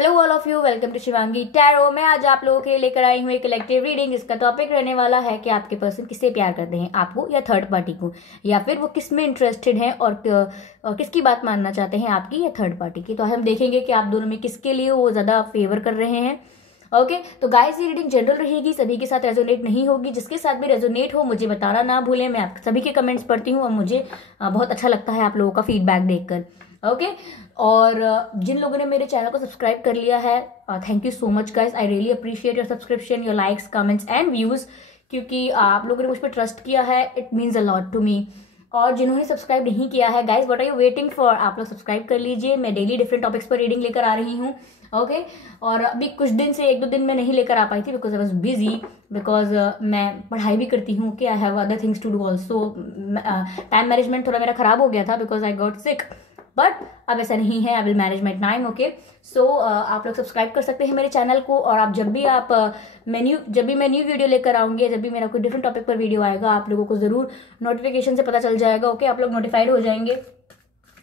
Hello all of you, welcome to Shivangi tarot. मैं आज आप लोगों के लिए लेकर आई हूँ एक कलेक्टिव रीडिंग। इसका टॉपिक रहने वाला है कि आपके पर्सन किससे प्यार करते हैं, आपको या थर्ड पार्टी को, या फिर वो किस में इंटरेस्टेड हैं और किसकी बात मानना चाहते हैं, आपकी या थर्ड पार्टी की। तो हम देखेंगे कि आप दोनों में किसके लिए वो ज़्यादा फेवर कर रहे हैं। ओके तो गाइस, ये रीडिंग जनरल रहेगी, सभी के साथ रेजोनेट नहीं होगी। जिसके साथ भी रेजोनेट हो मुझे बताना ना भूलें। मैं आप सभी के कमेंट्स पढ़ती हूँ और मुझे बहुत अच्छा लगता है आप लोगों का फीडबैक देखकर। ओके और जिन लोगों ने मेरे चैनल को सब्सक्राइब कर लिया है, thank you so much guys. I really appreciate your subscription, your likes, comments and views, क्योंकि आप लोगों ने मुझ पर ट्रस्ट किया है। It means a lot to me. और जिन्होंने सब्सक्राइब नहीं किया है guys, what are you waiting for? आप लोग सब्सक्राइब कर लीजिए। मैं डेली डिफरेंट टॉपिक्स पर रीडिंग लेकर आ रही हूँ। ओके और अभी कुछ दिन से, एक दो दिन में नहीं लेकर आ पाई थी because I was busy, because मैं पढ़ाई भी करती हूँ कि I have other things to do also. Time management थोड़ा मेरा खराब हो गया था because I got sick, but अब ऐसा नहीं है। I will manage my time. Okay so आप लोग सब्सक्राइब कर सकते हैं मेरे चैनल को, और आप जब भी मैं न्यू वीडियो लेकर आऊंगी, जब भी मेरा कोई डिफरेंट टॉपिक पर वीडियो आएगा, आप लोगों को जरूर नोटिफिकेशन से पता चल जाएगा। ओके आप लोग नोटिफाइड हो जाएंगे।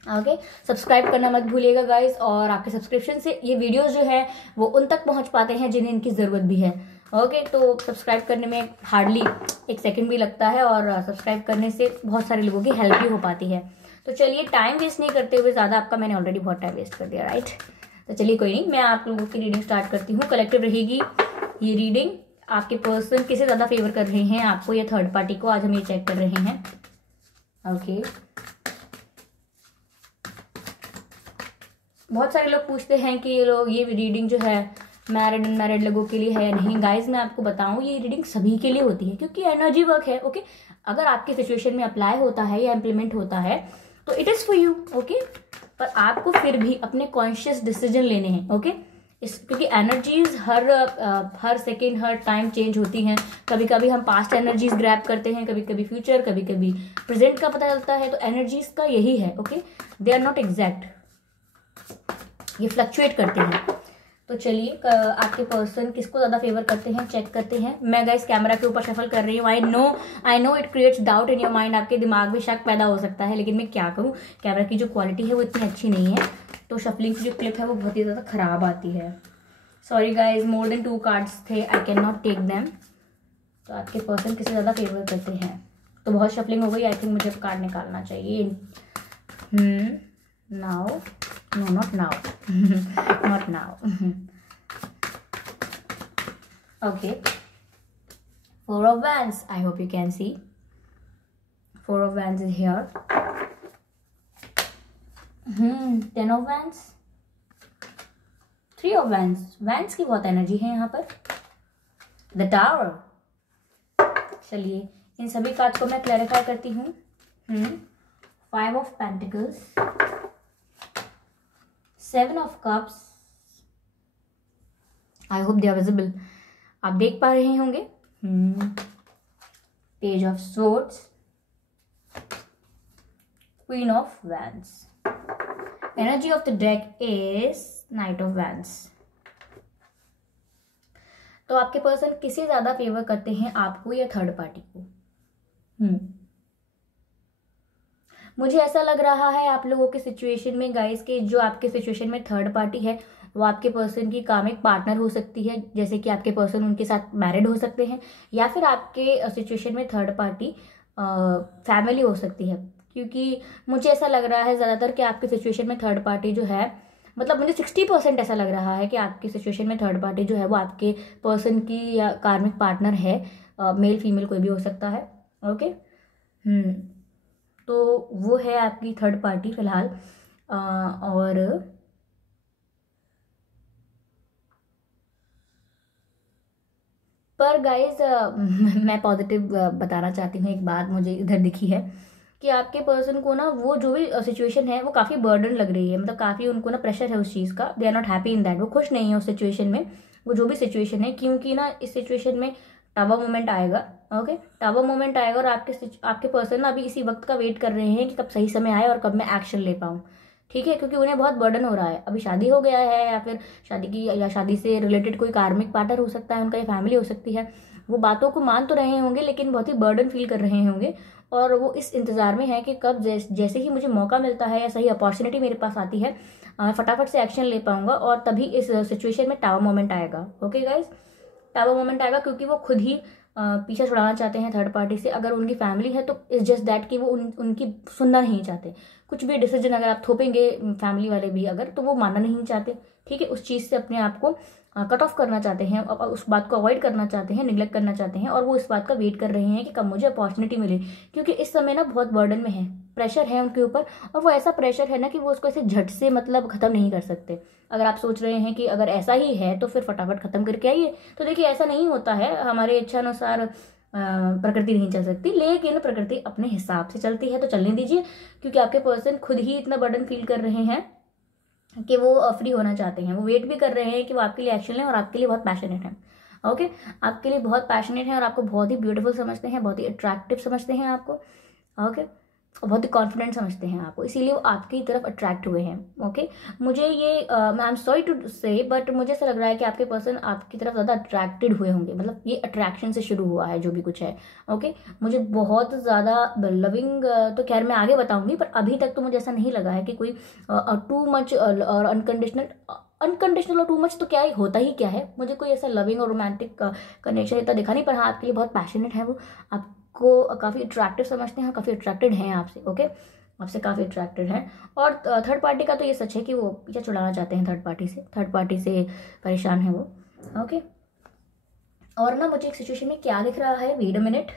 ओके सब्सक्राइब करना मत भूलिएगा गाइस। और आपके सब्सक्रिप्शन से ये वीडियोस जो है वो उन तक पहुंच पाते हैं जिन्हें इनकी ज़रूरत भी है। ओके तो सब्सक्राइब करने में हार्डली एक सेकंड भी लगता है, और सब्सक्राइब करने से बहुत सारे लोगों की हेल्प भी हो पाती है। तो चलिए टाइम वेस्ट नहीं करते हुए, ज़्यादा आपका मैंने ऑलरेडी बहुत टाइम वेस्ट कर दिया, राइट। तो चलिए कोई नहीं, मैं आप लोगों की रीडिंग स्टार्ट करती हूँ। कलेक्टिव रहेगी ये रीडिंग। आपके पर्सन किसे ज़्यादा फेवर कर रहे हैं, आपको या थर्ड पार्टी को, आज हम ये चेक कर रहे हैं। ओके बहुत सारे लोग पूछते हैं कि ये रीडिंग जो है मैरिड अनमैरिड लोगों के लिए है या नहीं। गाइज मैं आपको बताऊं, ये रीडिंग सभी के लिए होती है क्योंकि एनर्जी वर्क है। ओके अगर आपकी सिचुएशन में अप्लाई होता है या इम्प्लीमेंट होता है तो it is for you. Okay पर आपको फिर भी अपने कॉन्शियस डिसीजन लेने हैं। ओके क्योंकि एनर्जीज हर सेकेंड हर टाइम चेंज होती हैं। कभी कभी हम पास्ट एनर्जीज ग्रैब करते हैं, कभी कभी फ्यूचर, कभी कभी प्रेजेंट का पता चलता है। तो एनर्जीज का यही है। Okay they are not exact, ये फ्लक्चुएट करते हैं। तो चलिए आपके पर्सन किसको ज़्यादा फेवर करते हैं चेक करते हैं। मैं गाइस कैमरा के ऊपर शफल कर रही हूँ। I know it creates doubt in your mind. आपके दिमाग में शक पैदा हो सकता है, लेकिन मैं क्या करूँ, कैमरा की जो क्वालिटी है वो इतनी अच्छी नहीं है, तो शफलिंग की जो क्लिप है वो बहुत ही ज़्यादा ख़राब आती है। Sorry guys, more than 2 cards थे, I can not take them. तो आपके पर्सन किससे ज़्यादा फेवर करते हैं, तो बहुत शफलिंग हो गई। आई थिंक मुझे कार्ड निकालना चाहिए। Now no, not now. Not now. Okay, 4 of Wands. I hope you can see 4 of Wands is here. 10 of Wands, 3 of Wands. Wands की बहुत एनर्जी है यहाँ पर। The Tower. चलिए इन सभी कार्ड्स को मैं क्लैरिफाई करती हूँ। 5 of Pentacles, 7 of Cups. I hope they are visible, आप देख पा रहे होंगे। Page of swords, queen of wands. Energy of the deck is knight of wands. तो आपके पर्सन किसे ज्यादा फेवर करते हैं, आपको या थर्ड पार्टी को? मुझे ऐसा लग रहा है आप लोगों के सिचुएशन में गाइस के जो आपके सिचुएशन में थर्ड पार्टी है वो आपके पर्सन की कामिक पार्टनर हो सकती है, जैसे कि आपके पर्सन उनके साथ मैरिड हो सकते हैं, या फिर आपके सिचुएशन में थर्ड पार्टी फैमिली हो सकती है। क्योंकि मुझे ऐसा लग रहा है ज़्यादातर कि आपके सिचुएशन में थर्ड पार्टी जो है, मतलब मुझे 60% ऐसा लग रहा है कि आपकी सिचुएशन में थर्ड पार्टी जो है वो आपके पर्सन की या कार्मिक पार्टनर है। मेल फीमेल कोई भी हो सकता है। ओके तो वो है आपकी थर्ड पार्टी फिलहाल। और पर गाइज मैं पॉजिटिव बताना चाहती हूँ। एक बात मुझे इधर दिखी है कि आपके पर्सन को ना वो जो भी सिचुएशन है वो काफ़ी बर्डन लग रही है, मतलब काफ़ी उनको ना प्रेशर है उस चीज़ का। They are not happy in that, वो खुश नहीं है उस सिचुएशन में, वो जो भी सिचुएशन है। क्योंकि ना इस सिचुएशन में टावर मोमेंट आएगा। ओके टावर मोमेंट आएगा और आपके पर्सन ना अभी इसी वक्त का वेट कर रहे हैं कि कब सही समय आए और कब मैं एक्शन ले पाऊँ। ठीक है क्योंकि उन्हें बहुत बर्डन हो रहा है। अभी शादी हो गया है, या फिर शादी से रिलेटेड कोई कार्मिक पार्टनर हो सकता है उनका, या फैमिली हो सकती है। वो बातों को मान तो रहे होंगे लेकिन बहुत ही बर्डन फील कर रहे होंगे, और वो इस इंतजार में है कि कब जैसे ही मुझे मौका मिलता है या सही अपॉर्चुनिटी मेरे पास आती है, फटाफट से एक्शन ले पाऊंगा और तभी इस सिचुएशन में टावर मोमेंट आएगा। ओके गाइज, टावर मोमेंट आएगा क्योंकि वो खुद ही पीछा छुड़ाना चाहते हैं थर्ड पार्टी से। अगर उनकी फैमिली है तो इट्स जस्ट दैट कि वो उनकी सुनना नहीं चाहते। कुछ भी डिसीजन अगर आप थोपेंगे फैमिली वाले भी अगर, तो वो मानना नहीं चाहते। ठीक है, उस चीज़ से अपने आप को कट ऑफ करना चाहते हैं, उस बात को अवॉइड करना चाहते हैं, निगलेक्ट करना चाहते हैं, और वो इस बात का वेट कर रहे हैं कि कब मुझे अपॉर्चुनिटी मिले, क्योंकि इस समय ना बहुत बर्डन में है, प्रेशर है उनके ऊपर, और वो ऐसा प्रेशर है ना कि वो उसको ऐसे झट से मतलब खत्म नहीं कर सकते। अगर आप सोच रहे हैं कि अगर ऐसा ही है तो फिर फटाफट खत्म करके आइए, तो देखिए ऐसा नहीं होता है। हमारे इच्छानुसार प्रकृति नहीं चल सकती, लेकिन प्रकृति अपने हिसाब से चलती है, तो चलने दीजिए, क्योंकि आपके पर्सन खुद ही इतना बर्डन फील कर रहे हैं कि वो फ्री होना चाहते हैं। वो वेट भी कर रहे हैं कि वो आपके लिए एक्शन लें, और आपके लिए बहुत पैशनेट हैं। ओके, आपके लिए बहुत पैशनेट हैं और आपको बहुत ही ब्यूटीफुल समझते हैं, बहुत ही अट्रैक्टिव समझते हैं आपको। ओके, बहुत ही कॉन्फिडेंट समझते हैं आपको, इसीलिए वो आपकी तरफ अट्रैक्ट हुए हैं। ओके, मुझे ये आई एम सॉरी टू से, बट मुझे ऐसा लग रहा है कि आपके पर्सन आपकी तरफ ज़्यादा अट्रैक्टेड हुए होंगे, मतलब ये अट्रैक्शन से शुरू हुआ है जो भी कुछ है। ओके, मुझे बहुत ज़्यादा लविंग तो खैर मैं आगे बताऊंगी, पर अभी तक तो मुझे ऐसा नहीं लगा है कि कोई टू मच और अनकंडीशनल और टू मच तो क्या ही होता ही क्या है। मुझे कोई ऐसा लविंग और रोमांटिक कनेक्शन इतना दिखा नहीं, पर हाँ आपके लिए बहुत पैशनेट है वो, आपको काफ़ी अट्रैक्टिव समझते हैं, काफ़ी अट्रैक्टेड हैं आपसे। ओके, आपसे काफ़ी अट्रैक्टेड हैं। और थर्ड पार्टी का तो ये सच है कि वो पीछा छुड़ाना चाहते हैं थर्ड पार्टी से परेशान है वो। ओके, और ना मुझे एक सिचुएशन में क्या दिख रहा है, वेट अ मिनट।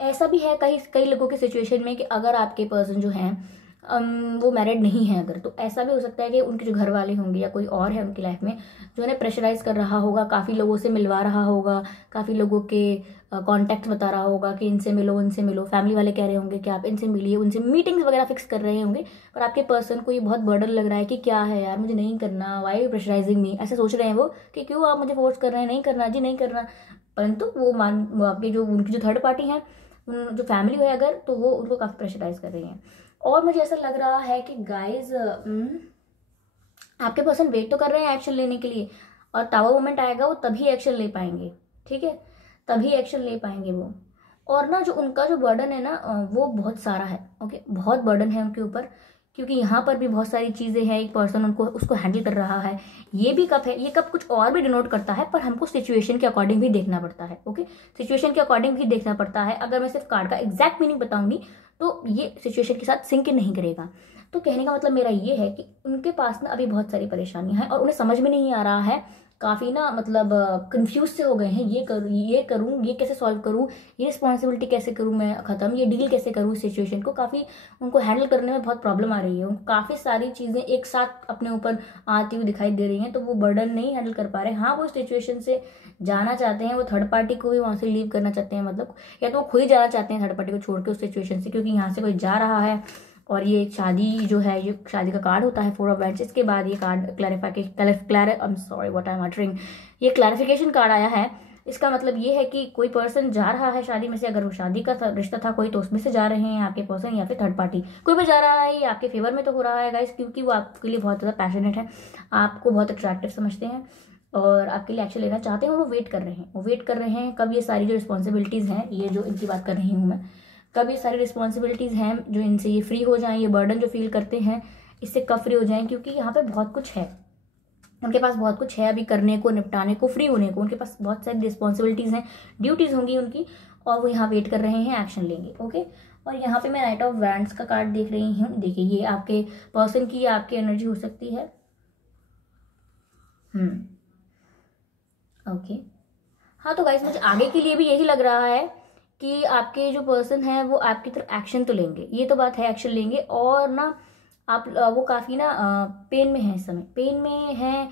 ऐसा भी है कई कई लोगों की सिचुएशन में कि अगर आपके पर्सन जो हैं वो मैरिड नहीं है अगर, तो ऐसा भी हो सकता है कि उनके जो घर वाले होंगे या कोई और है उनकी लाइफ में जो उन्हें प्रेशराइज कर रहा होगा, काफ़ी लोगों से मिलवा रहा होगा, काफ़ी लोगों के कॉन्टैक्ट बता रहा होगा कि इनसे मिलो उनसे मिलो, फैमिली वाले कह रहे होंगे कि आप इनसे मिलिए, उनसे मीटिंग्स वगैरह फिक्स कर रहे होंगे, पर आपके पर्सन को ये बहुत बर्डन लग रहा है कि क्या है यार, मुझे नहीं करना, वाई यू प्रेशराइजिंग मी, ऐसे सोच रहे हैं वो कि क्यों आप मुझे फोर्स कर रहे हैं, नहीं करना जी नहीं करना। परंतु वो आपके जो उनकी जो थर्ड पार्टी है, जो फैमिली है अगर, तो वो उनको काफ़ी प्रेशराइज कर रही हैं। और मुझे ऐसा लग रहा है कि गाइज आपके पर्सन वेट तो कर रहे हैं एक्शन लेने के लिए, और टावर मोमेंट आएगा वो तभी एक्शन ले पाएंगे। ठीक है, तभी एक्शन ले पाएंगे वो। और ना जो उनका जो बर्डन है ना वो बहुत सारा है। ओके, बहुत बर्डन है उनके ऊपर, क्योंकि यहाँ पर भी बहुत सारी चीज़ें हैं, एक पर्सन उनको उसको हैंडल कर रहा है। ये भी कप है, ये कप कुछ और भी डिनोट करता है, पर हमको सिचुएशन के अकॉर्डिंग भी देखना पड़ता है। ओके, सिचुएशन के अकॉर्डिंग भी देखना पड़ता है। अगर मैं सिर्फ कार्ड का एग्जैक्ट मीनिंग बताऊंगी तो ये सिचुएशन के साथ सिंक नहीं करेगा। तो कहने का मतलब मेरा ये है कि उनके पास ना अभी बहुत सारी परेशानियां हैं और उन्हें समझ में नहीं आ रहा है, काफ़ी ना मतलब कंफ्यूज से हो गए हैं, ये करूँ ये कैसे सॉल्व करूँ, ये रिस्पॉन्सिबिलिटी कैसे करूँ मैं ख़त्म, ये डील कैसे करूँ इस सिचुएशन को। काफ़ी उनको हैंडल करने में बहुत प्रॉब्लम आ रही है, उनको काफ़ी सारी चीज़ें एक साथ अपने ऊपर आती हुई दिखाई दे रही हैं, तो वो बर्डन नहीं हैंडल कर पा रहे। हाँ, वो सिचुएशन से जाना चाहते हैं, वो थर्ड पार्टी को भी वहाँ से लीव करना चाहते हैं, मतलब या तो वो खुद ही जाना चाहते हैं थर्ड पार्टी को छोड़ के उस सिचुएशन से, क्योंकि यहाँ से कोई जा रहा है। और ये शादी जो है, ये शादी का कार्ड होता है 4 ऑफ वैंड्स। इसके बाद ये कार्ड ये क्लैरिफिकेशन कार्ड आया है। इसका मतलब ये है कि कोई पर्सन जा रहा है शादी में से, अगर वो शादी का रिश्ता था कोई तो उसमें से जा रहे हैं आपके पर्सन, या फिर थर्ड पार्टी कोई भी जा रहा है। ये आपके फेवर में तो हो रहा है गाइस, क्योंकि वो आपके लिए बहुत ज़्यादा पैशनेट है, आपको बहुत अट्रैक्टिव समझते हैं और आपके लिए एक्शन लेना चाहते हैं, और वो वेट कर रहे हैं कब ये सारी जो रिस्पॉन्सिबिलिटीज़ हैं, ये जो इनकी बात कर रही हूँ मैं, कब ये सारी रिस्पॉन्सिबिलिटीज़ हैं जो इनसे ये फ्री हो जाएं, ये बर्डन जो फील करते हैं इससे कब फ्री हो जाएं, क्योंकि यहाँ पे बहुत कुछ है, उनके पास बहुत कुछ है अभी करने को, निपटाने को, फ्री होने को। उनके पास बहुत सारी रिस्पॉन्सिबिलिटीज़ हैं, ड्यूटीज़ होंगी उनकी, और वो यहाँ वेट कर रहे हैं, एक्शन लेंगे। ओके, और यहाँ पे मैं नाइट ऑफ वैंड्स का कार्ड देख रही हूँ। देखिए, ये आपके पर्सन की आपकी एनर्जी हो सकती है। ओके, हाँ तो गाइस मुझे आगे के लिए भी यही लग रहा है कि आपके जो पर्सन है वो आपकी तरफ एक्शन तो लेंगे, ये तो बात है, एक्शन लेंगे। और ना आप वो काफ़ी ना पेन में है इस समय, पेन में है।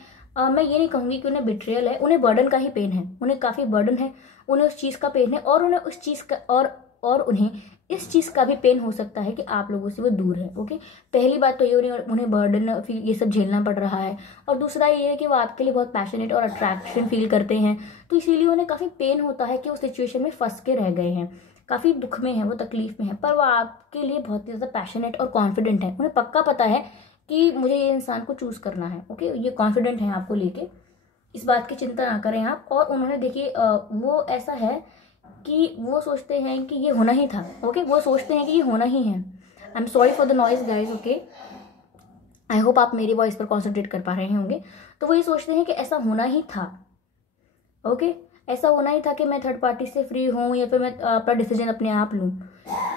मैं ये नहीं कहूँगी कि उन्हें बिट्रेयल है, उन्हें बर्डन का ही पेन है, उन्हें काफ़ी बर्डन है, उन्हें उस चीज़ का पेन है, और उन्हें उस चीज़ का और उन्हें इस चीज़ का भी पेन हो सकता है कि आप लोगों से वो दूर है। ओके, पहली बात तो ये उन्हें बर्डन फील ये सब झेलना पड़ रहा है, और दूसरा ये है कि वो आपके लिए बहुत पैशनेट और अट्रैक्शन फील करते हैं, तो इसीलिए उन्हें काफ़ी पेन होता है कि वो सिचुएशन में फंस के रह गए हैं, काफ़ी दुख में है, वो तकलीफ में है, पर वो आपके लिए बहुत ही ज़्यादा पैशनेट और कॉन्फिडेंट है। उन्हें पक्का पता है कि मुझे ये इंसान को चूज करना है। ओके, ये कॉन्फिडेंट है आपको लेके, इस बात की चिंता ना करें आप। और उन्होंने देखिए वो ऐसा है कि वो सोचते हैं कि ये होना ही था। ओके, वो सोचते हैं कि ये होना ही है। I am sorry for the noise guys. Okay, I hope आप मेरी वॉइस पर कॉन्सेंट्रेट कर पा रहे होंगे। तो वो ये सोचते हैं कि ऐसा होना ही था। ओके, ऐसा होना ही था कि मैं थर्ड पार्टी से फ्री हूँ, या फिर मैं अपना डिसीजन अपने आप लूँ।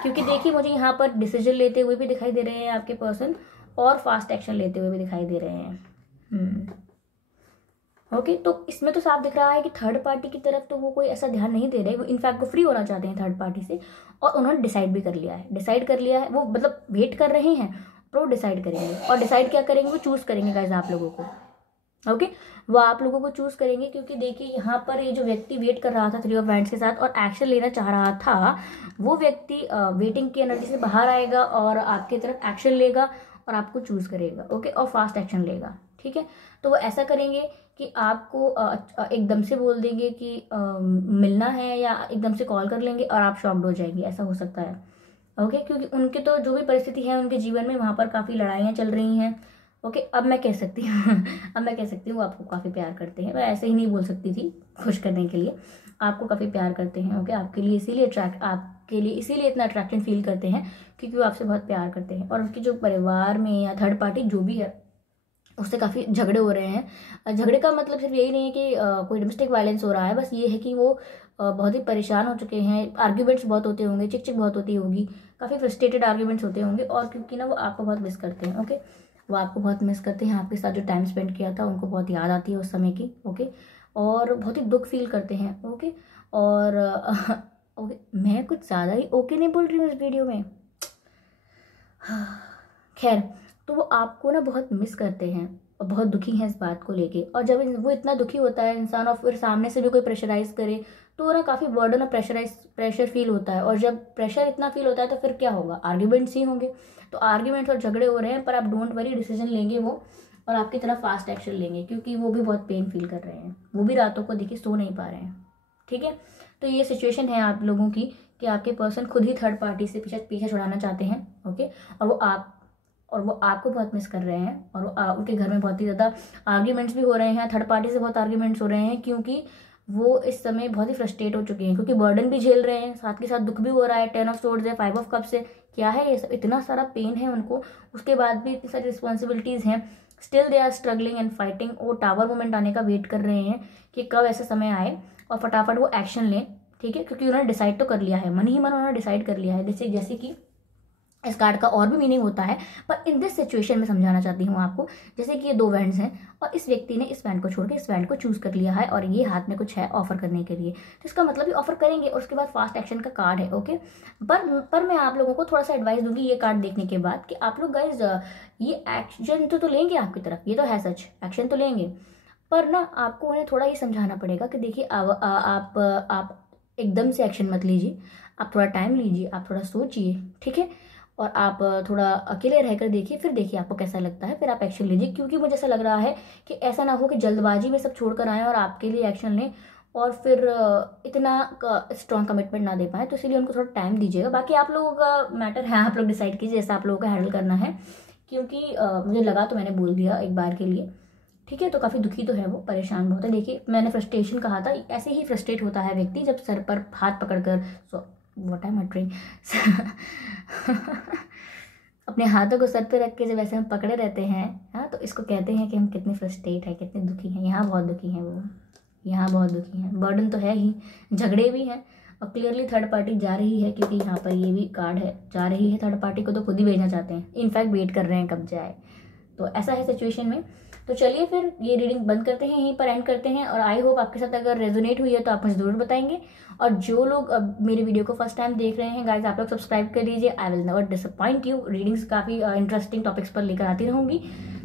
क्योंकि देखिए मुझे यहाँ पर डिसीजन लेते हुए भी दिखाई दे रहे हैं आपके पर्सन, और फास्ट एक्शन लेते हुए भी दिखाई दे रहे हैं। ओके, तो इसमें तो साफ दिख रहा है कि थर्ड पार्टी की तरफ तो वो कोई ऐसा ध्यान नहीं दे रहे। वो इनफैक्ट वो फ्री होना चाहते हैं थर्ड पार्टी से, और उन्होंने डिसाइड भी कर लिया है। वो मतलब वेट कर रहे हैं, पर वो डिसाइड करेंगे। और डिसाइड क्या करेंगे, वो चूज करेंगे गाइस आप लोगों को। ओके, वो आप लोगों को चूज करेंगे। क्योंकि देखिए यहाँ पर ये जो व्यक्ति वेट कर रहा था 3 ऑफ वांड्स के साथ और एक्शन लेना चाह रहा था, वो व्यक्ति वेटिंग की एनर्जी से बाहर आएगा और आपकी तरफ एक्शन लेगा और आपको चूज करेगा। ओके, और फास्ट एक्शन लेगा। ठीक है, तो वो ऐसा करेंगे कि आपको एकदम से बोल देंगे कि मिलना है, या एकदम से कॉल कर लेंगे और आप शॉक्ड हो जाएंगे, ऐसा हो सकता है। ओके, क्योंकि उनके तो जो भी परिस्थिति है उनके जीवन में, वहाँ पर काफ़ी लड़ाइयाँ चल रही हैं। ओके, अब मैं कह सकती हूँ अब मैं कह सकती हूँ आपको काफ़ी प्यार करते हैं। मैं ऐसे ही नहीं बोल सकती थी खुश करने के लिए, आपको काफ़ी प्यार करते हैं। ओके, आपके लिए इसीलिए इतना अट्रैक्शन फील करते हैं, क्योंकि वो आपसे बहुत प्यार करते हैं। और उनके जो परिवार में या थर्ड पार्टी जो भी है, उससे काफ़ी झगड़े हो रहे हैं। झगड़े का मतलब सिर्फ यही नहीं है कि कोई डोमेस्टिक वायलेंस हो रहा है, बस ये है कि वो बहुत ही परेशान हो चुके हैं। आर्ग्यूमेंट्स बहुत होते होंगे, चिक चिक बहुत होती होगी, काफ़ी फ्रस्ट्रेटेड आर्ग्यूमेंट्स होते होंगे। और क्योंकि ना वो आपको बहुत मिस करते हैं। ओके, वो आपको बहुत मिस करते हैं, आपके साथ जो टाइम स्पेंड किया था उनको बहुत याद आती है उस समय की। ओके, और बहुत ही दुख फील करते हैं। ओके, और ओके, मैं कुछ ज़्यादा ही ओके नहीं बोल रही हूँ इस वीडियो में। खैर, तो वो आपको ना बहुत मिस करते हैं और बहुत दुखी हैं इस बात को लेके। और जब वो इतना दुखी होता है इंसान, और फिर सामने से भी कोई प्रेशराइज करे, तो ना काफ़ी बर्डन और प्रेशर फील होता है। और जब प्रेशर इतना फील होता है तो फिर क्या होगा, आर्ग्यूमेंट्स ही होंगे। तो आर्ग्यूमेंट्स और झगड़े हो रहे हैं, पर आप डोंट वरी, डिसीजन लेंगे वो, और आपकी तरफ फास्ट एक्शन लेंगे। क्योंकि वो भी बहुत पेन फील कर रहे हैं, वो भी रातों को देखिए सो नहीं पा रहे हैं। ठीक है, तो ये सिचुएशन है आप लोगों की कि आपके पर्सन खुद ही थर्ड पार्टी से पीछे छुड़ाना चाहते हैं। ओके, और वो आपको बहुत मिस कर रहे हैं। और उनके घर में बहुत ही ज़्यादा आर्ग्यूमेंट्स भी हो रहे हैं, थर्ड पार्टी से बहुत आर्ग्यूमेंट्स हो रहे हैं, क्योंकि वो इस समय बहुत ही फ्रस्ट्रेट हो चुके हैं। क्योंकि बर्डन भी झेल रहे हैं, साथ के साथ दुख भी हो रहा है। 10 ऑफ सोर्ड्स है, 5 ऑफ कप्स है, क्या है ये सब, इतना सारा पेन है उनको, उसके बाद भी इतनी सारी रिस्पॉन्सिबिलिटीज़ हैं। Still they are struggling and fighting. वो टावर मोमेंट आने का वेट कर रहे हैं कि कब ऐसा समय आए और फटाफट वो एक्शन लें। ठीक है, क्योंकि उन्होंने डिसाइड तो कर लिया है, मन ही मन उन्होंने डिसाइड कर लिया है। जैसे कि इस कार्ड का और भी मीनिंग होता है, पर इन दिस सिचुएशन में समझाना चाहती हूँ आपको। जैसे कि ये 2 वैंड्स हैं और इस व्यक्ति ने इस वैंड को छोड़ के इस वैंड को चूज कर लिया है, और ये हाथ में कुछ है ऑफर करने के लिए। तो इसका मतलब ये ऑफर करेंगे, और उसके बाद फास्ट एक्शन का कार्ड है। ओके, पर मैं आप लोगों को थोड़ा सा एडवाइस दूंगी ये कार्ड देखने के बाद, कि आप लोग गाइज ये एक्शन तो लेंगे आपकी तरफ, ये तो है सच, एक्शन तो लेंगे, पर ना आपको उन्हें थोड़ा ये समझाना पड़ेगा कि देखिए आप एकदम से एक्शन मत लीजिए, आप थोड़ा टाइम लीजिए, आप थोड़ा सोचिए। ठीक है, और आप थोड़ा अकेले रहकर देखिए, फिर देखिए आपको कैसा लगता है, फिर आप एक्शन लीजिए। क्योंकि मुझे ऐसा लग रहा है कि ऐसा ना हो कि जल्दबाजी में सब छोड़कर आएँ और आपके लिए एक्शन लें, और फिर इतना स्ट्रॉन्ग कमिटमेंट ना दे पाए। तो इसीलिए उनको थोड़ा टाइम दीजिएगा। बाकी आप लोगों का मैटर है, आप लोग डिसाइड कीजिए जैसा आप लोगों का हैंडल करना है। क्योंकि मुझे लगा तो मैंने बोल दिया एक बार के लिए। ठीक है, तो काफ़ी दुखी तो है वो, परेशान बहुत है। देखिए मैंने फ्रस्ट्रेशन कहा था, ऐसे ही फ्रस्ट्रेट होता है व्यक्ति जब सर पर हाथ पकड़कर व्हाट आई एम मटरिंग अपने हाथों को सर पे रख के जब ऐसे हम पकड़े रहते हैं, हाँ, तो इसको कहते हैं कि हम कितने फ्रस्ट्रेट हैं, कितने दुखी हैं। यहाँ बहुत दुखी हैं वो, यहाँ बहुत दुखी हैं। बर्डन तो है ही, झगड़े भी हैं, और क्लियरली थर्ड पार्टी जा रही है, क्योंकि यहाँ पर ये भी कार्ड है, जा रही है थर्ड पार्टी को, तो खुद ही भेजना चाहते हैं। इनफैक्ट वेट कर रहे हैं कब जाए। तो ऐसा है सिचुएशन में। तो चलिए फिर ये रीडिंग बंद करते हैं, यहीं पर एंड करते हैं। और आई होप आपके साथ अगर रेजोनेट हुई है तो आप मुझे ज़रूर बताएंगे। और जो लोग मेरे वीडियो को फर्स्ट टाइम देख रहे हैं गाइज, आप लोग सब्सक्राइब कर लीजिए। I will never disappoint you. Readings काफ़ी इंटरेस्टिंग टॉपिक्स पर लेकर आती रहूँगी।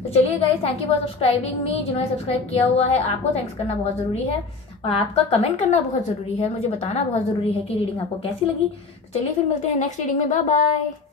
तो चलिए guys, thank you for subscribing मी। जिन्होंने सब्सक्राइब किया हुआ है आपको थैंक्स करना बहुत ज़रूरी है, और आपका कमेंट करना बहुत ज़रूरी है, मुझे बताना बहुत ज़रूरी है कि रीडिंग आपको कैसी लगी। तो चलिए फिर मिलते हैं नेक्स्ट रीडिंग में। Bye bye.